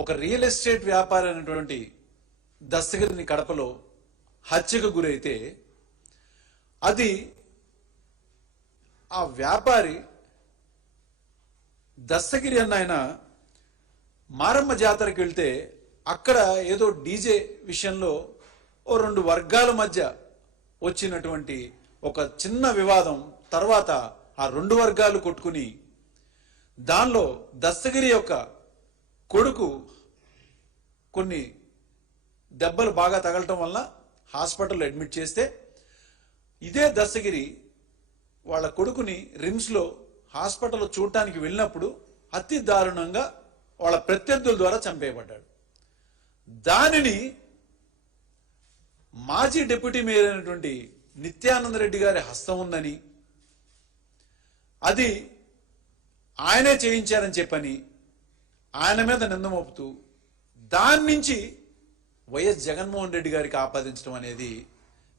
ఒక real estate వ్యాపారి అయినటువంటి దస్తగిరిని కడపలో హత్యకు గురైతే అది ఆ వ్యాపారి దస్తగిరి అన్న ఆయన మారమ్మ జాతరకి వెళ్తే అక్కడ ఏదో డీజే విషయంలో ఓ రెండు వర్గాల మధ్య వచ్చినటువంటి ఒక చిన్న వివాదం తర్వాత ఆ రెండు వర్గాలు కొట్టుకుని దానిలో దస్తగిరి యొక్క కొడుకు కొన్ని దెబ్బలు బాగా తగలటం వల్ల హాస్పిటల్లో అడ్మిట్ చేస్తే ఇదే దస్తగిరి వాళ్ళ కొడుకుని రిమ్స్లో హాస్పిటల్లో చూడటానికి వెళ్ళినప్పుడు అతి దారుణంగా వాళ్ళ ప్రత్యర్థుల ద్వారా చంపేయబడ్డాడు. దానిని మాజీ డిప్యూటీ మేయర్ అయినటువంటి నిత్యానంద రెడ్డి గారి హస్తం ఉందని, అది ఆయనే చేయించారని చెప్పని ఆయన మీద నింద మోపుతూ దాని నుంచి వైఎస్ జగన్మోహన్ రెడ్డి గారికి ఆపాదించడం అనేది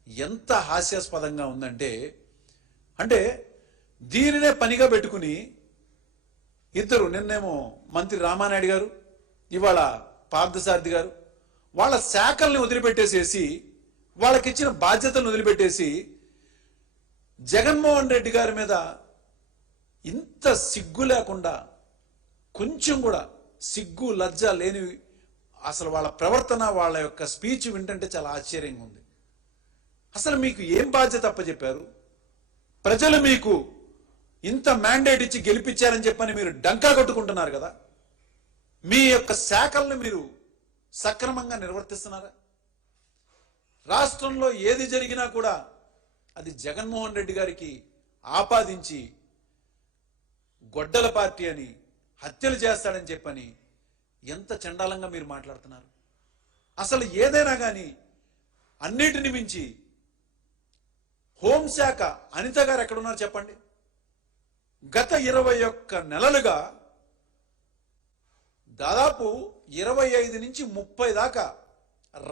ఎంత హాస్యాస్పదంగా ఉందంటే, అంటే దీనినే పనిగా పెట్టుకుని ఇద్దరు, నిన్నేమో మంత్రి రామానాయుడు గారు, ఇవాళ పార్థసారథి గారు, వాళ్ళ శాఖల్ని వదిలిపెట్టేసేసి వాళ్ళకిచ్చిన బాధ్యతలను వదిలిపెట్టేసి జగన్మోహన్ రెడ్డి గారి మీద ఇంత సిగ్గు లేకుండా, కొంచెం కూడా సిగ్గు లజ్జ లేని అసలు వాళ్ళ ప్రవర్తన, వాళ్ళ యొక్క స్పీచ్ వింటుంటే చాలా ఆశ్చర్యంగా ఉంది. అసలు మీకు ఏం బాధ్యత అప్పచెప్పారు? ప్రజలు మీకు ఇంత మ్యాండేట్ ఇచ్చి గెలిపించారని చెప్పని మీరు డంకా కొట్టుకుంటున్నారు కదా, మీ యొక్క శాఖల్ని మీరు సక్రమంగా నిర్వర్తిస్తున్నారా? రాష్ట్రంలో ఏది జరిగినా కూడా అది జగన్మోహన్ రెడ్డి గారికి ఆపాదించి గొడ్డల పార్టీ అని, హత్యలు చేస్తాడని చెప్పని ఎంత చండాలంగా మీరు మాట్లాడుతున్నారు. అసలు ఏదైనా కానీ అన్నిటిని మించి హోంశాఖ అనిత గారు ఎక్కడున్నారు చెప్పండి? గత 21 నెలలుగా దాదాపు 25 నుంచి 30 దాకా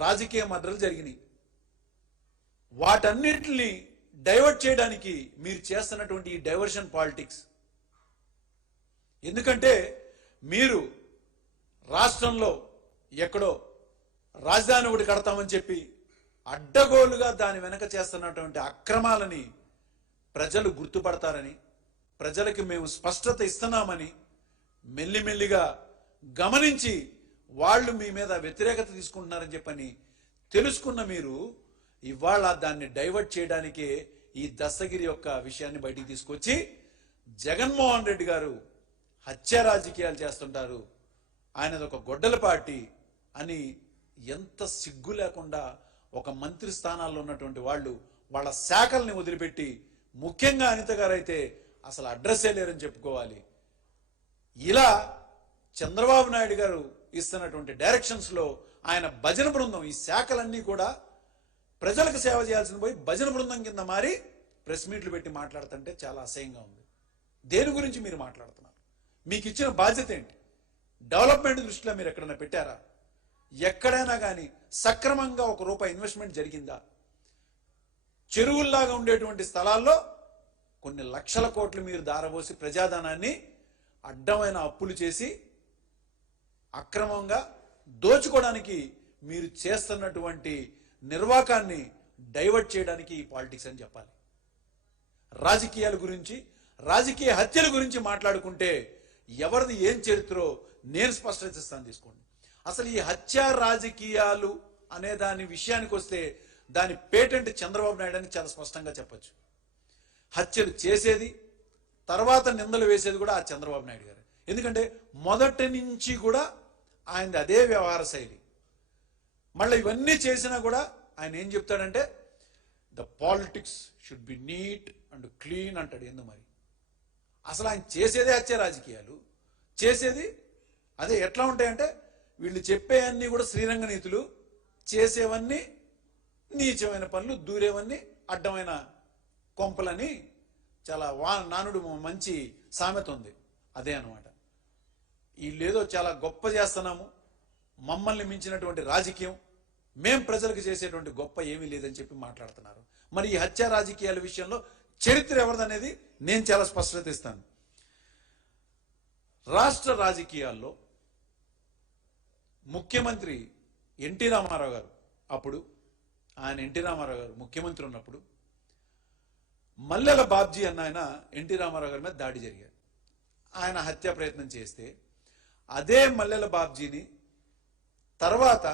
రాజకీయ మర్డర్లు జరిగినాయి. వాటన్నిటిని డైవర్ట్ చేయడానికి మీరు చేస్తున్నటువంటి ఈ డైవర్షన్ పాలిటిక్స్. ఎందుకంటే మీరు రాష్ట్రంలో ఎక్కడో రాజధాని ఒకటి కడతామని చెప్పి అడ్డగోలుగా దాని వెనక చేస్తున్నటువంటి అక్రమాలని ప్రజలు గుర్తుపడతారని, ప్రజలకి మేము స్పష్టత ఇస్తున్నామని మెల్లిమెల్లిగా గమనించి వాళ్ళు మీ మీద వ్యతిరేకత తీసుకుంటున్నారని చెప్పని తెలుసుకున్న మీరు ఇవాళ దాన్ని డైవర్ట్ చేయడానికే ఈ దస్తగిరి యొక్క విషయాన్ని బయటికి తీసుకొచ్చి జగన్మోహన్ రెడ్డి గారు హత్య రాజకీయాలు చేస్తుంటారు, ఆయనది ఒక గొడ్డల పార్టీ అని ఎంత సిగ్గు లేకుండా ఒక మంత్రి స్థానాల్లో ఉన్నటువంటి వాళ్ళు వాళ్ళ శాఖల్ని వదిలిపెట్టి, ముఖ్యంగా అనిత గారు అయితే అసలు అడ్రస్సే లేరని చెప్పుకోవాలి. ఇలా చంద్రబాబు నాయుడు గారు ఇస్తున్నటువంటి డైరెక్షన్స్ లో ఆయన భజన బృందం, ఈ శాఖలన్నీ కూడా ప్రజలకు సేవ చేయాల్సిన పోయి భజన బృందం కింద మారి ప్రెస్ మీట్లు పెట్టి మాట్లాడుతుంటే చాలా అసహ్యంగా ఉంది. దేని గురించి మీరు మాట్లాడుతున్నారు? మీకు ఇచ్చిన బాధ్యత ఏంటి? డెవలప్మెంట్ దృష్టిలో మీరు ఎక్కడైనా పెట్టారా? ఎక్కడైనా కానీ సక్రమంగా ₹1 ఇన్వెస్ట్మెంట్ జరిగిందా? చెరువుల్లాగా ఉండేటువంటి స్థలాల్లో కొన్ని లక్షల కోట్లు మీరు దారబోసి ప్రజాధనాన్ని అడ్డమైన అప్పులు చేసి అక్రమంగా దోచుకోవడానికి మీరు చేస్తున్నటువంటి నిర్వాకాన్ని డైవర్ట్ చేయడానికి ఈ పాలిటిక్స్ అని చెప్పాలి. రాజకీయాల గురించి, రాజకీయ హత్యల గురించి మాట్లాడుకుంటే ఎవరిది ఏం చరిత్రో నేను స్పష్టత ఇస్తాను, తీసుకోండి. అసలు ఈ హత్య రాజకీయాలు అనే దాని విషయానికి వస్తే దాని పేటెంట్ చంద్రబాబు నాయుడు అని చాలా స్పష్టంగా చెప్పచ్చు. హత్యలు చేసేది, తర్వాత నిందలు వేసేది కూడా ఆ చంద్రబాబు నాయుడు గారు. ఎందుకంటే మొదటి నుంచి కూడా ఆయనది అదే వ్యవహార శైలి. మళ్ళీ ఇవన్నీ చేసినా కూడా ఆయన ఏం చెప్తాడంటే the politics should be neat and clean అంటాడు. ఎందు మరి అసలు ఆయన చేసేదే హత్య రాజకీయాలు, చేసేది అదే. ఎట్లా ఉంటాయంటే వీళ్ళు చెప్పేవన్నీ కూడా శ్రీరంగ నీతులు, చేసేవన్నీ నీచమైన పనులు, దూరేవన్నీ అడ్డమైన కొంపలని చాలా నానుడు మంచి సామెత ఉంది, అదే అనమాట. వీళ్ళేదో చాలా గొప్ప చేస్తున్నాము, మమ్మల్ని మించినటువంటి రాజకీయం, మేం ప్రజలకు చేసేటువంటి గొప్ప ఏమీ లేదని చెప్పి మాట్లాడుతున్నారు. మరి ఈ హత్య రాజకీయాల విషయంలో చరిత్ర ఎవరిదనేది నేను చాలా స్పష్టత ఇస్తాను. రాష్ట్ర రాజకీయాల్లో ముఖ్యమంత్రి ఎన్టీ రామారావు గారు, అప్పుడు ఆయన ఎన్టీ రామారావు గారు ముఖ్యమంత్రి ఉన్నప్పుడు మల్లెల బాబ్జీ అన్న ఆయన ఎన్టీ రామారావు గారి మీద దాడి జరిగారు. ఆయన హత్య ప్రయత్నం చేస్తే అదే మల్లెల బాబ్జీని తర్వాత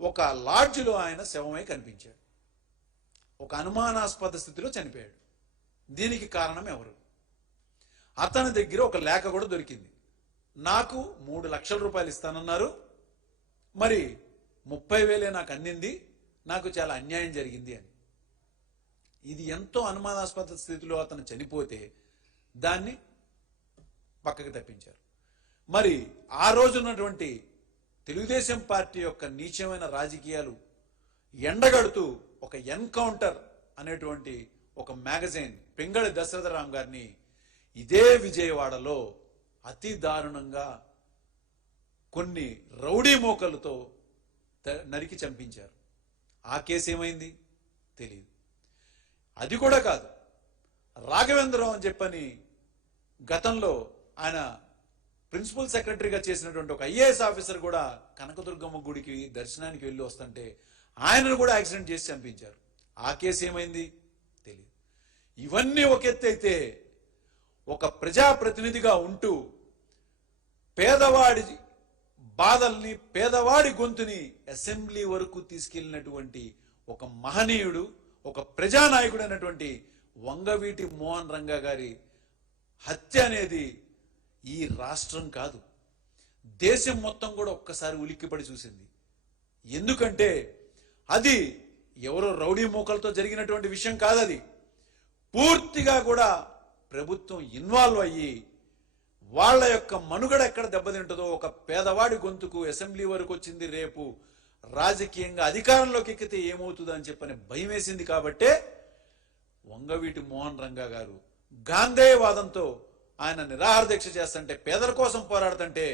ఒక లాడ్జిలో ఆయన శవమై కనిపించాడు. ఒక అనుమానాస్పద స్థితిలో చనిపోయాడు. దీనికి కారణం ఎవరు? అతని దగ్గర ఒక లేఖ కూడా దొరికింది. నాకు 3 లక్షల రూపాయలు ఇస్తానన్నారు, మరి 30,000 నాకు అందింది, నాకు చాలా అన్యాయం జరిగింది అని. ఇది ఎంతో అనుమానాస్పద స్థితిలో అతను చనిపోతే దాన్ని పక్కకి తప్పించారు. మరి ఆ రోజున్నటువంటి తెలుగుదేశం పార్టీ యొక్క నీచమైన రాజకీయాలు ఎండగడుతూ ఒక ఎన్కౌంటర్ అనేటువంటి ఒక మ్యాగజైన్ పింగళి దశరథరామ్ గారిని ఇదే విజయవాడలో అతి దారుణంగా కొన్ని రౌడీ మోకలతో నరికి చంపించారు. ఆ కేసు ఏమైంది తెలియదు. అది కూడా కాదు, రాఘవేంద్రరావు అని చెప్పని గతంలో ఆయన ప్రిన్సిపల్ సెక్రటరీగా చేసినటువంటి ఒక ఐఏఎస్ ఆఫీసర్ కూడా కనకదుర్గమ్మ గుడికి దర్శనానికి వెళ్ళి వస్తుంటే ఆయనను కూడా యాక్సిడెంట్ చేసి చంపించారు. ఆ కేసు ఏమైంది తెలియదు. ఇవన్నీ ఒక ఎత్తు అయితే, ఒక ప్రజాప్రతినిధిగా ఉంటూ పేదవాడి బాధల్ని, పేదవాడి గొంతుని అసెంబ్లీ వరకు తీసుకెళ్లినటువంటి ఒక మహనీయుడు, ఒక ప్రజానాయకుడు అయినటువంటి వంగవీటి మోహన్ రంగా గారి హత్య అనేది ఈ రాష్ట్రం కాదు, దేశం మొత్తం కూడా ఒక్కసారి ఉలిక్కిపడి చూసింది. ఎందుకంటే అది ఎవరో రౌడీ మోకలతో జరిగినటువంటి విషయం కాదు. అది పూర్తిగా కూడా ప్రభుత్వం ఇన్వాల్వ్ అయ్యి వాళ్ళ యొక్క మనుగడ ఎక్కడ దెబ్బతింటుందో, ఒక పేదవాడి గొంతుకు అసెంబ్లీ వరకు వచ్చింది, రేపు రాజకీయంగా అధికారంలోకి ఎక్కితే ఏమవుతుందో అని చెప్పని భయం వేసింది. కాబట్టే వంగవీటి మోహన్ రంగా గారు గాంధేయవాదంతో ఆయన నిరాహార దీక్ష చేస్తుంటే, పేదల కోసం పోరాడుతుంటే